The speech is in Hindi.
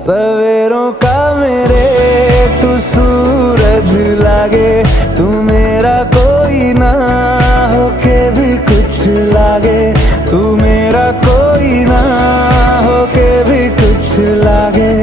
सवेरों का मेरे तू सूरज लागे, तू मेरा कोई ना होके भी कुछ लागे, तू मेरा कोई ना होके भी कुछ लागे।